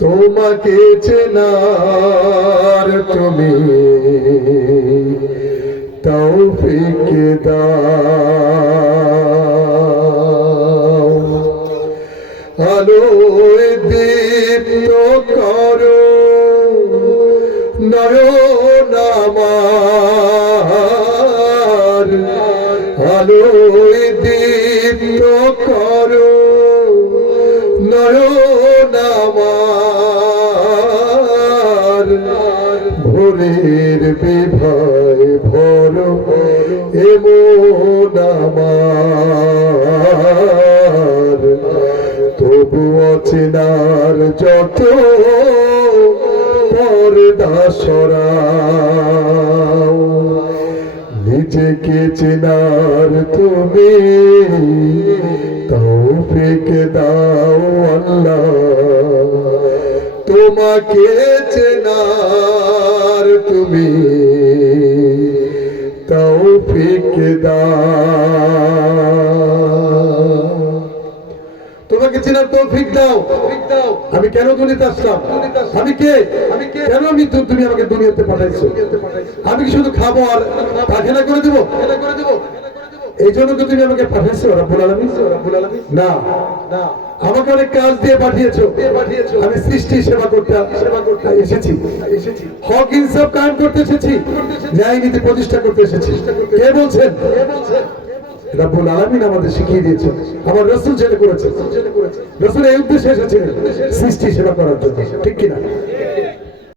তোমাকে চেনার তুমি তৌফিক দাও। আলোয় দীপ্ত করো নয়ন আমার, আলোয় দীপ্ত করো নয়ন আমার। ভোরের বিভয় ভরো এমন আমার, তবু অচেনার যত পর্দা সরাও। নিজেকে চেনার তুমি তৌফিক দাও আল্লাহ, তোমাকে চেনার তুমি তৌফিক দাও। তোমাকে চেনার তৌফিক দাও। আমি কেন দুনিয়াতে আসলাম? আমি কে? কেন তুমি আমাকে দুনিয়াতে পাঠাইছো? আমি কি শুধু খাবো আর পায়খানা করে দেবো? এই জন্য তো তুমি আমাকে পাঠাইছো রব্বুল আলামিন? না, আমাকে অনেক কাজ দিয়ে পাঠিয়েছো। আমি সৃষ্টি সেবা করতে এসেছি, হক ইনসাফ কায়েম করতে এসেছি, ন্যায় নীতি প্রতিষ্ঠা করতে এসেছি। কে বলছেন? রব্বুল আলামিন আমাদের শিখিয়ে দিয়েছেন, আমার রাসূল যেটা করেছে। রাসূল এই উদ্দেশ্যে এসেছিলেন সৃষ্টি সেবা করার জন্য, ঠিক কিনা?